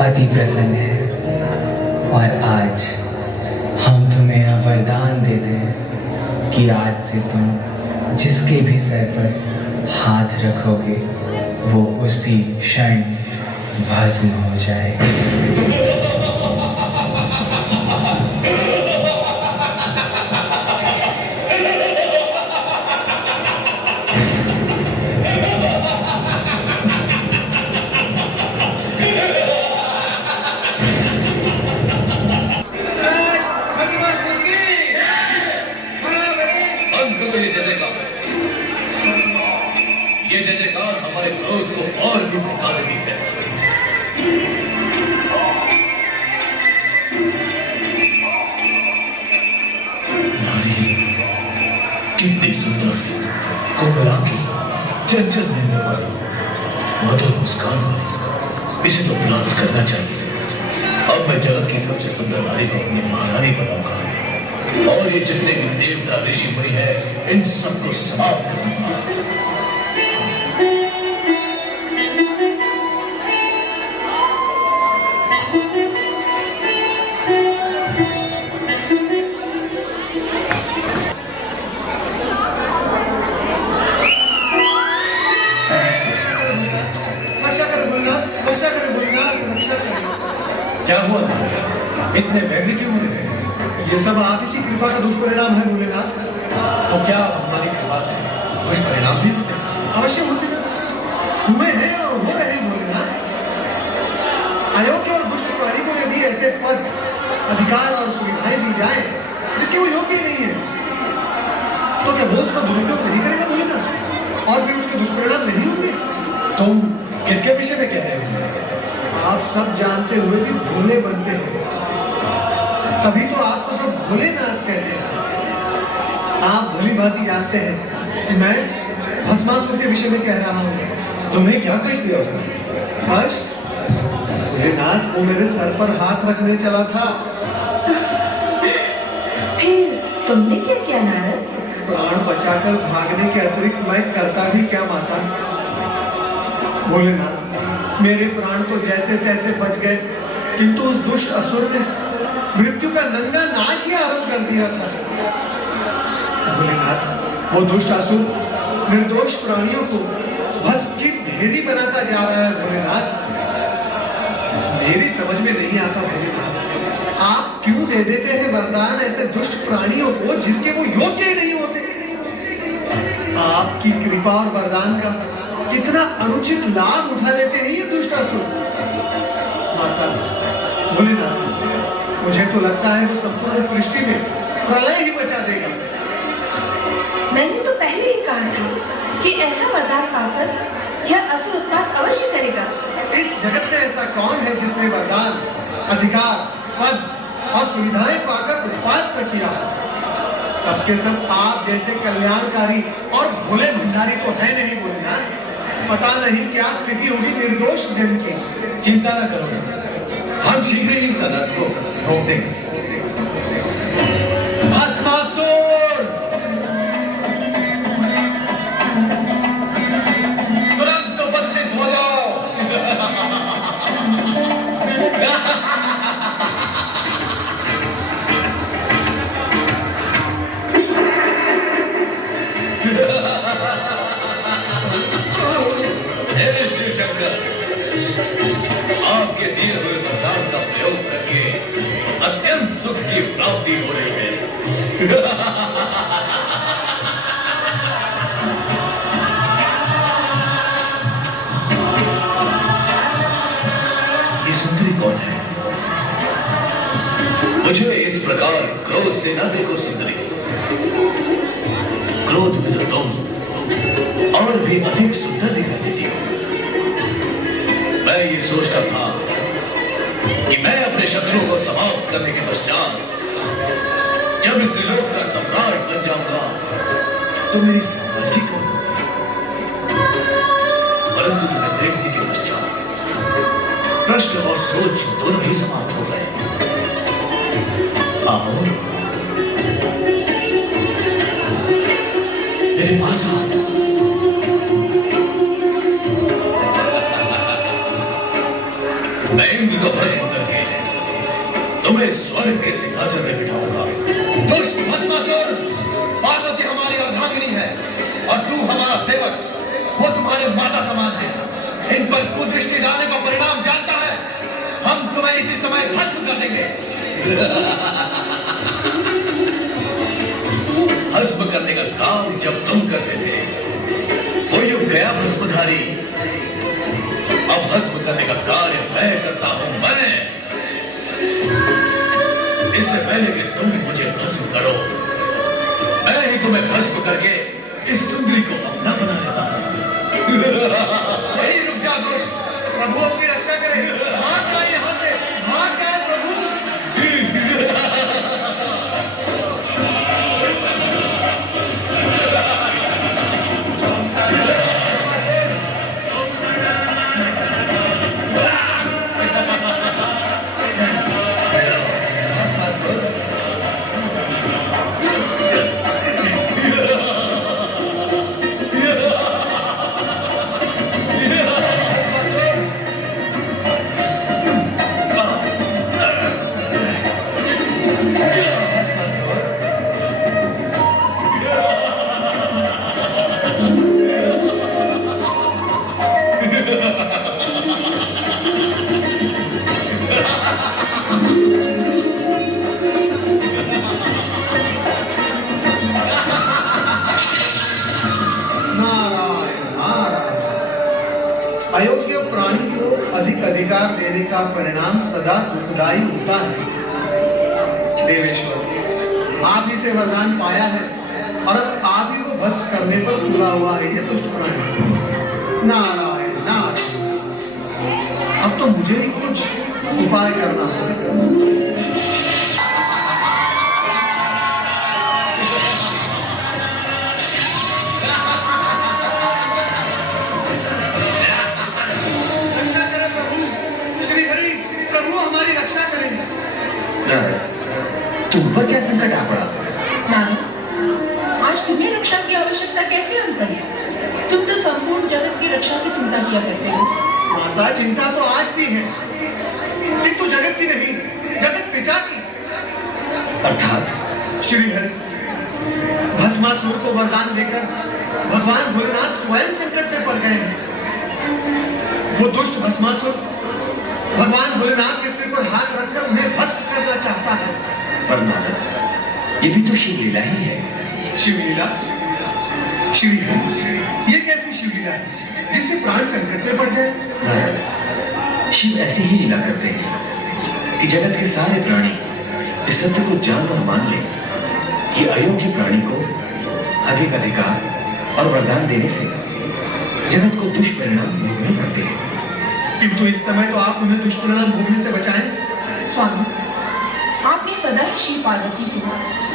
अति प्रसन्न है और आज हम तुम्हें यह वरदान देते हैं कि आज से तुम जिसके भी सर पर हाथ रखोगे वो उसी क्षण भस्म हो जाएगा। ये जयकार हमारे क्रोध को और भी भड़का देती है। नारी कितनी सुंदर, कोमलांगी, चंचल रहने वाली, मधुर मुस्कान वाली, इसे तो प्राप्त करना चाहिए। अब मैं जगत की सबसे सुंदर नारी को अपनी महारानी बनाऊंगा और ये जितने भी देवता ऋषि मुनि है इन सबको समाप्त करूंगा। क्या हुआ? इतने व्यग्र क्यों हो रहे हैं? ये सब आप ही की कृपा का दुष्परिणाम है भोलेनाथ। तो क्या हमारी कृपा से दुष्परिणाम भी होते हैं? अवश्य होते हैं, हुए हैं और हो रहे हैं भोलेनाथ। अयोग्य और दुष्ट प्राणी को यदि ऐसे पद, अधिकार और सुविधाएं दी जाए जिसके वो योग्य नहीं है, तो क्या वो उसका दुरुपयोग नहीं करेगा भोलेनाथ? और फिर उसके दुष्परिणाम नहीं होंगे? तुम किसके विषय में कह रहे हो? आप सब जानते हुए भी भोले बनते हैं, तभी तो आपको सब भोलेनाथ कहते हैं। आप भली भांति जानते हैं कि मैं भस्मासुर के विषय में कह रहा हूँ। तुम्हें क्या कष्ट दिया उसने? कष्ट? भोलेनाथ वो मेरे सर पर हाथ रखने चला था। फिर तुमने क्या किया नारद? प्राण बचाकर भागने के अतिरिक्त मैं करता भी क्या माता? भोलेनाथ, मेरे प्राण तो जैसे तैसे बच गए, किंतु उस दुष्ट असुर ने मृत्यु का नंगा नाश ही आरंभ कर दिया था। भोलेनाथ, वो दुष्ट असुर निर्दोष प्राणियों को भस्म की ढेरी बनाता जा रहा है। भोलेनाथ, मेरी समझ में नहीं आता भोलेनाथ, आप क्यों दे देते हैं वरदान ऐसे दुष्ट प्राणियों को जिसके वो योग्य ही नहीं होते? आपकी कृपा और वरदान का कितना अनुचित लाभ उठा लेते हैं ये दुष्टासुर। माता, भोलेनाथ, मुझे तो लगता है वो संपूर्ण सृष्टि में प्रलय ही मचा देगा। मैंने तो पहले ही कहा था कि ऐसा वरदान पाकर यह असुर उत्पात अवश्य करेगा। इस जगत में ऐसा कौन है जिसने वरदान, अधिकार, पद और सुविधाएं पाकर उत्पात न किया? सबके सब आप जैसे कल्याणकारी और भोले भंडारी तो है नहीं भोलेनाथ। पता नहीं क्या स्थिति होगी निर्दोष जन की। चिंता न करो, हम शीघ्र ही इस अनर्थ को रोक देंगे। भस्मासुर, तुरंत उपस्थित हो जाओ। आपके दिए हुए वरदान का प्रयोग करके अत्यंत सुख की प्राप्ति हो रही है। ये सुंदरी कौन है? मुझे इस प्रकार क्रोध से न देखो सुंदरी। क्रोध में तो तुम और भी अधिक सुंदर दिखाई देती हो। मैं ये सोचता था कि मैं अपने शत्रुओं को समाप्त करने के पश्चात जब इस त्रिलोक का सम्राट बन जाऊंगा तो मेरी सामर्थ्य करूंगा, परंतु तुम्हें देखने के पश्चात प्रश्न और सोच दोनों ही समाप्त हो गए। आओ मेरे पास आओ। मैं इंद्र इंद्र को भस्म करके तुम्हें स्वर्ग के सिंहासन में बिठाऊंगा। दुष्ट भस्मासुर, पार्वती हमारी अर्धांगिनी है और तू हमारा सेवक, वो तुम्हारे माता समान है। इन पर कुदृष्टि डालने का परिणाम जानता है, हम तुम्हें इसी समय भस्म कर देंगे। भस्म करने का काम जब तुम करते थे वो युग गया भस्मधारी। अब भस्म करने का कार्य मैं करता हूं। मैं इससे पहले कि तुम मुझे भस्म करो, मैं ही तुम्हें भस्म करके इस सुंदरी को अपना बना लेता हूं। वही रुक जा दुष्ट, प्रभु अपनी रक्षा करे। भाग जाए यहाँ से, भाग जाए प्रभु। अयोग्य प्राणी को अधिक अधिकार देने का परिणाम सदा दुखदायी होता है। देवेश्वर, आप ही से वरदान पाया है और अब आप ही को भस्म करने पर तुला हुआ है ये दुष्ट प्राणी। नारायण नारायण, अब तो मुझे ही कुछ उपाय करना होगा। तुम पर क्या संकट आ पड़ा? नारद, आज तुम्हें रक्षा की आवश्यकता कैसे आन पड़ी? तुम तो संपूर्ण जगत की रक्षा की चिंता किया करते हो। माता, चिंता तो आज भी है, किंतु जगत की नहीं, जगत पिता की। अर्थात? श्री हरि, भस्मासुर को वरदान देकर भगवान भोलेनाथ स्वयं संकट में पड़ गए हैं। वो दुष्ट भस्मासुर भगवान भोलेनाथ के सिर पर हाथ रखकर उन्हें भस्म करना चाहता है। पर नारद, ये भी तो शिव लीला ही है। शिव लीला? श्री हरि, ये कैसी शिव लीला है जिससे प्राण संकट में पड़ जाए? नारद, शिव ऐसी ही लीला करते हैं कि जगत के सारे प्राणी इस सत्य को जान और मान ले कि अयोग्य प्राणी को अधिक अधिकार और वरदान देने से जगत को दुष्परिणाम भोगने पड़ते हैं। किंतु इस समय तो आप उन्हें दुष्परिणाम भोगने से बचाएं। स्वामी, आपने सदा ही शिव पार्वती को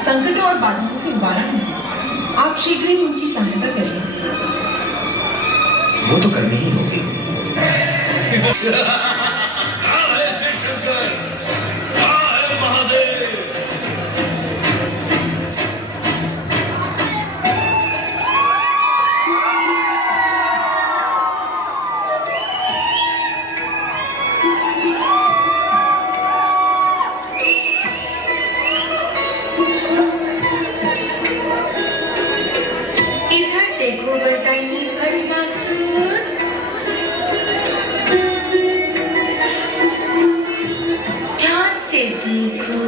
संकटों और बाधाओं से उबारा है। आप शीघ्र ही उनकी सहायता करिए। वो तो करनी ही होगी। कहाँ है शिव शंकर? कहाँ है महादेव? देखो वरदायिनी भस्मासुर, ध्यान से देखो।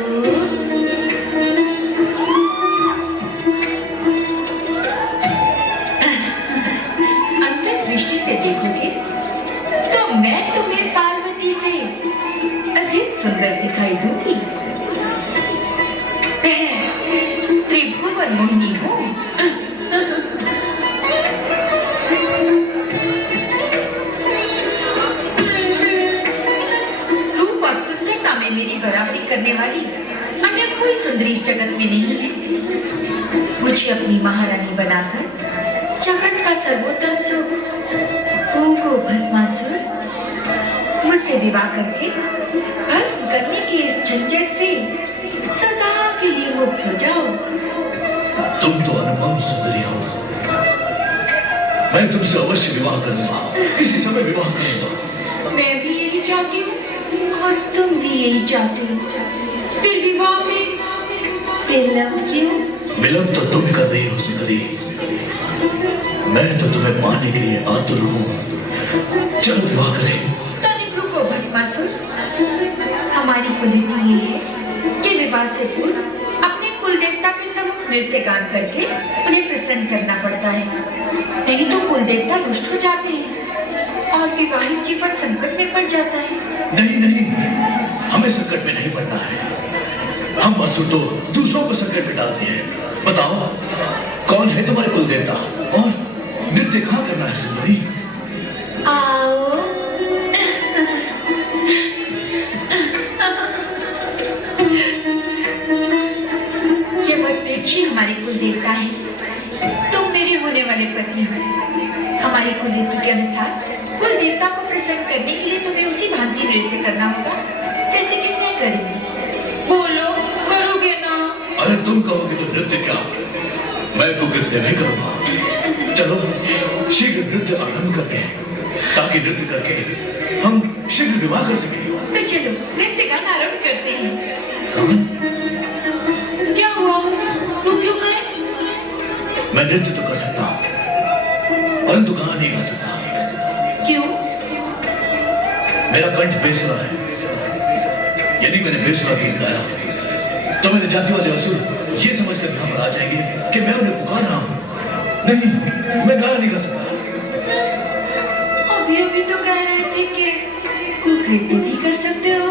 अंतर्दृष्टि से देखोगे तो मैं तुम्हें पार्वती से अधिक सुंदर दिखाई दूंगी। मैं त्रिभुवन मोहिनी हूँ। मेरी बराबरी करने वाली अन्य कोई सुंदरी इस जगत में नहीं है। मुझे अपनी महारानी बनाकर जगत का सर्वोत्तम सुख को भस्मासुर मुझसे विवाह करके भस्म करने के इस झंझट से सदा के लिए मुक्त हो जाओ। तुम तो अनुपम सुंदरी हो। मैं तुमसे अवश्य विवाह करूंगा, इसी समय विवाह करूंगा। मैं भी यही चाहती हूँ। और तुम भी यही चाहते हो। फिर विवाह में विलंब क्यों? विलंब तो तुम कर रही हो सुंदरी, मैं तो तुम्हें पाने के लिए आतुर हूं। चलो विवाह करें। तनिक रुको भस्मासुर, हमारी कुलनीति ये है कि विवाह से पूर्व अपने कुल देवता के सम्मुख नृत्य गान करके उन्हें प्रसन्न करना पड़ता है, नहीं तो कुल देवता रुष्ट हो जाते हैं और विवाहित जीवन संकट में पड़ जाता है। नहीं नहीं, हमें संकट में नहीं पड़ना है। हम असुर तो दूसरों को संकट में डालते हैं। बताओ कौन है तुम्हारे कुल देवता और नृत्य कहाँ करना है सुंदरी? आओ ये वटवृक्षी हमारे कुल देवता है, तुम मेरे होने वाले पति हो। हमारी कुलनीति के अनुसार कुल देवता को प्रसन्न करने के लिए तुम्हें उसी भांति नृत्य करना होगा जैसे कि मैं करूंगी। बोलो, करोगे ना? अरे तुम कहोगे तो नृत्य क्या, मैं तो नृत्य नहीं करूंगा। चलो शीघ्र नृत्य आरंभ करते हैं ताकि नृत्य करके हम शीघ्र विवाह कर सकें। तो चलो नृत्य गाना आरंभ करते हैं। क्या हुआ? रुक क्यों गए? मैं नृत्य तो कर सकता हूं परंतु गाना नहीं गा सकता। क्यों? मेरा कंठ बेसुरा है। यदि मैंने बेसुरा गीत गाया तो मेरे जाति वाले असुर ये समझकर यहाँ पर आ जाएंगे कि मैं उन्हें पुकार रहा हूँ। नहीं, मैं गाना नहीं गा सकता। अभी अभी तो कह रहे थे कि कुकृत्य भी कर सकते हो।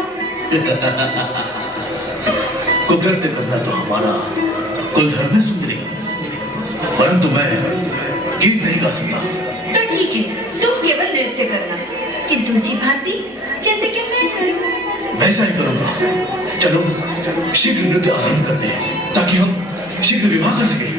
कुकृत्य करना तो हमारा कुल धर्म है सुंदरी, परंतु मैं गीत नहीं गा सकता। तो ठीक है, तुम केवल नृत्य करना, किंतु उसी भांति जैसे कि मैं करूं। वैसा ही करूंगा। चलो शीघ्र नृत्य आरंभ करते हैं ताकि हम शीघ्र विवाह कर सकें।